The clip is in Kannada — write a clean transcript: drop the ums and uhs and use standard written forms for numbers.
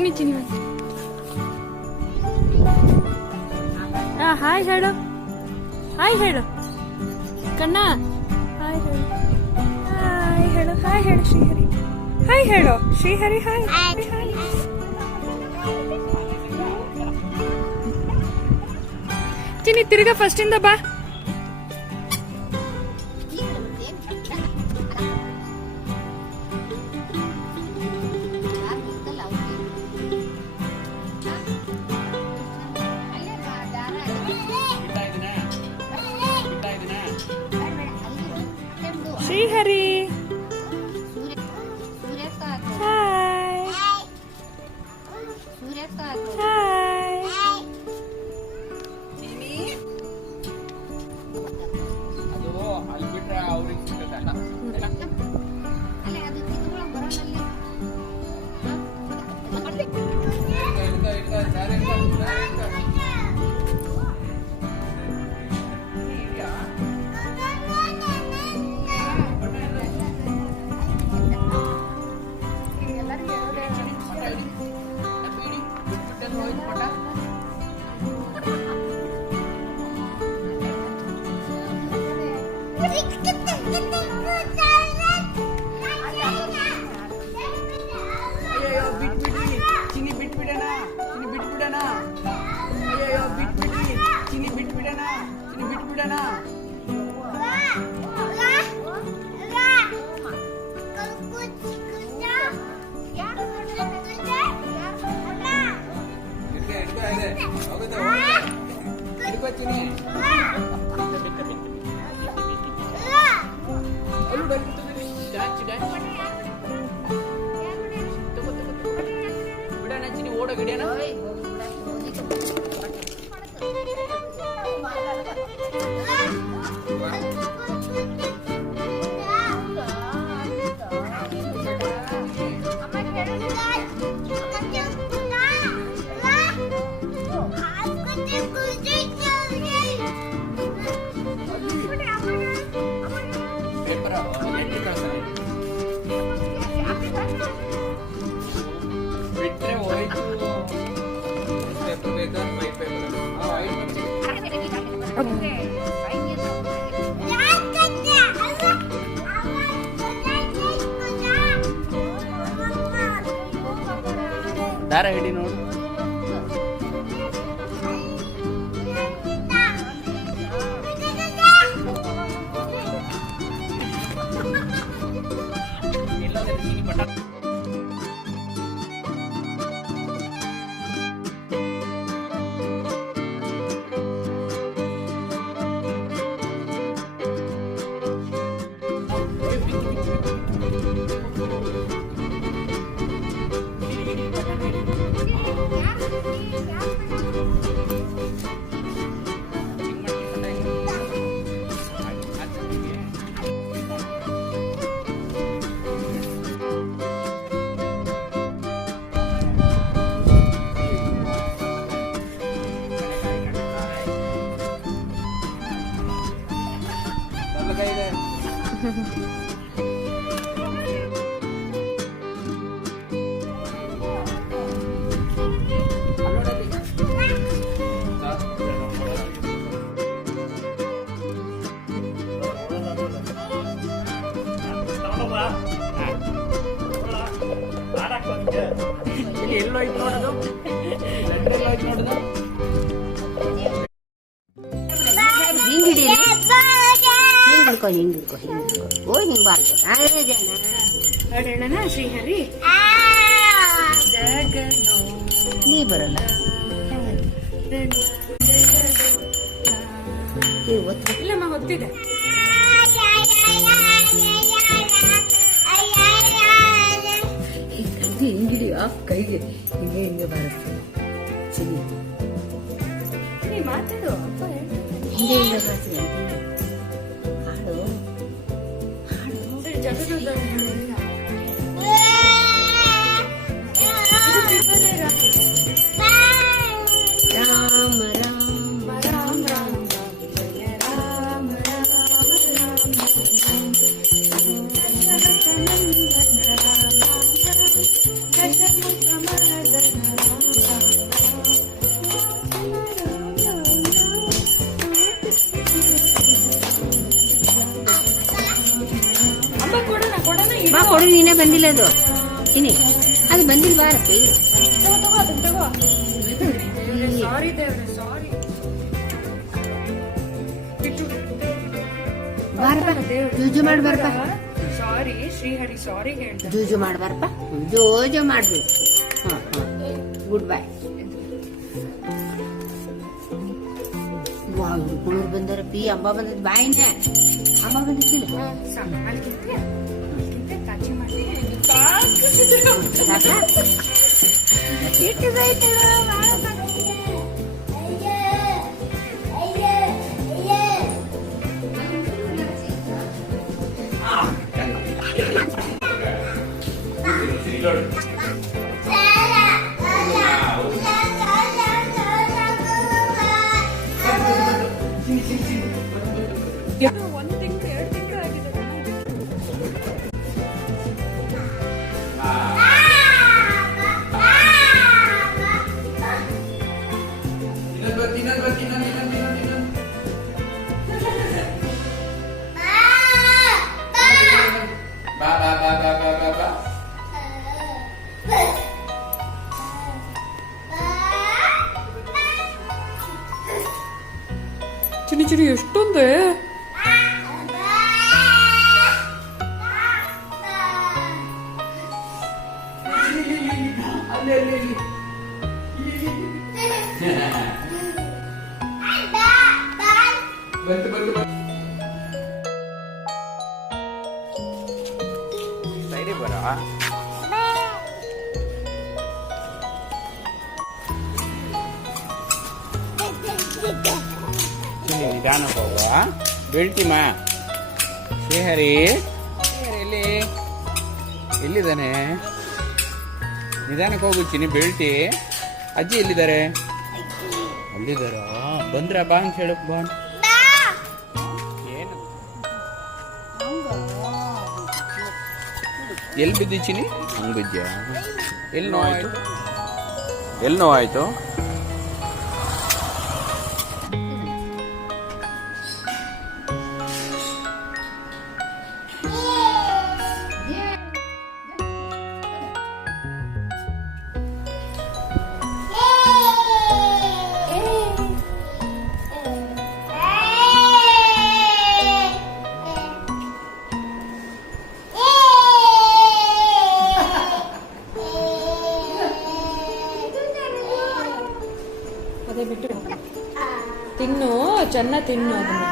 ಚಿನ್ನಿ ಚಿನ್ನಿ ಹಾಯ್ ಹೇಳು, ಹಾಯ್ ಹೇಳು ಕಣ್ಣ, ಹಾಯ್ ಹೇಳು, ಹಾಯ್ ಹೇಳು, ಹಾಯ್ ಹೇಳು ಶ್ರೀಹರಿ, ಹಾಯ್ ಹೇಳು ಶ್ರೀಹರಿ, ಹಾಯ್ ಹಾಯ್. ಚಿನ್ನಿ ತಿರ್ಗಾ ಫಸ್ಟ್ ಇಂದ ಬಾ. Srihari hi, hi. ದಾರ ಹಿಡಿ ನೋಡು. ಎಲ್ಲೋಯ್ತು ನೋಡೋದು, ಎಲ್ಲೋಯ್ತು ನೋಡೋದು. ಹಾಡೋಣ ಶ್ರೀಹರಿ. ನೀ ಬರಲ್ಲ, ಇಲ್ಲಮ್ಮ ಗೊತ್ತಿದೆ. ಹಿಂಗಿಡಿ ಆ ಕೈಗೆ ಹಿಂಗೆ ಹಿಂಗೆ ಬರುತ್ತೆ. ಚಿನ್ನಿ ನೀ ಮಾತಾಡು, ಅಪ್ಪ ಹಿಂಗೆ ಹಿಂಗೆ ಬರ್ತದೆ. ಹಾಡು ಹಾಡು ಜಗದ ರಾಮ ರಾಮ ರಾಮ ರಾಮ ಜಯ ರಾಮ ರಾಮ ರಾಮ ರಾಮ ಅಮ್ಮ ಕೊಡೋಣ ಕೊಡೋಣ ಬಾ ಕೊಡು, ನೀನೇ ಬಂದಿಲ್ಲ ಅದು ಚಿನಿ, ಅದು ಬಂದಿಲ್ಲ ಬಾರಪ್ಪಿ. ತಗೋ ತಗೋ ಅದನ್ನ ತಗೋ. ಸಾರಿ ದೇವ್ರೆ ಸಾರಿ. ಬಾರಪ್ಪ, ಜೂಜು ಮಾಡಿ ಬಾರಪ್ಪ. ಸಾರಿ ಶ್ರೀಹರಿ ಸಾರಿ ಹೇಳ್ದೆ. ಜೂಜು ಮಾಡಿ ಬಾರಪ್ಪ, ಜೋಜು ಮಾಡ್ಬೇಕು. ಹಾ ಹಾ, ಗುಡ್ ಬೈ. ವಾವ್, ಹುಡುಗರು ಬಂದಾರಪ್ಪಿ. ಅಮ್ಮ ಬಂದದ್ ಬಾಯಿನ, ಅಮ್ಮ ಬಂದಿತ್ತಿಲ್ಲ. ಕಾಚಿ ಮಾಡಿ ಸಾಕಾ? ಒಂದ್ ತಿಂಗಳು 2 ತಿಂಗಳು ಆಗಿದೆ. ಬಾ ಬಾ ಬಾ ಬಾ ಬಾ ಬಾ ಬಾ. ಚಿನಿ ಚಿನಿ ಎಷ್ಟೊಂದೆ. ಬಂತು ಬಂತು ಬಂತು. ಸೈಡಿ ಬರ. ನಿಧಾನ ಹೋಗುವ. ಬೀಳ್ತೀಮ. ಶ್ರೀಹರಿ ಎಲ್ಲಿ ಎಲ್ಲಿದ್ದಾನೆ? ನಿಧಾನಕ್ಕೆ ಹೋಗು ಚಿನಿ, ಬೀಳ್ತಿ. ಅಜ್ಜಿ ಎಲ್ಲಿದ್ದಾರೆ? ಅಲ್ಲಿದ್ದಾರ? ಬಂದ್ರ ಬಾ ಅಂತ ಹೇಳಕ್ ಬಾ. ಏನು ಎಲ್ಲಿ ಬಿದ್ದಿ ಚಿನಿ? ಹಂಗ ಬಿದ್ಯಾ? ಎಲ್ಲಿ ನೋವಾಯ್ತು? ಎಲ್ಲಿ ನೋವಾಯ್ತು? ಅದೇ ಬಿಟ್ಟು ತಿನ್ನು, ಚೆನ್ನಾಗಿ ತಿನ್ನು ಅದನ್ನ.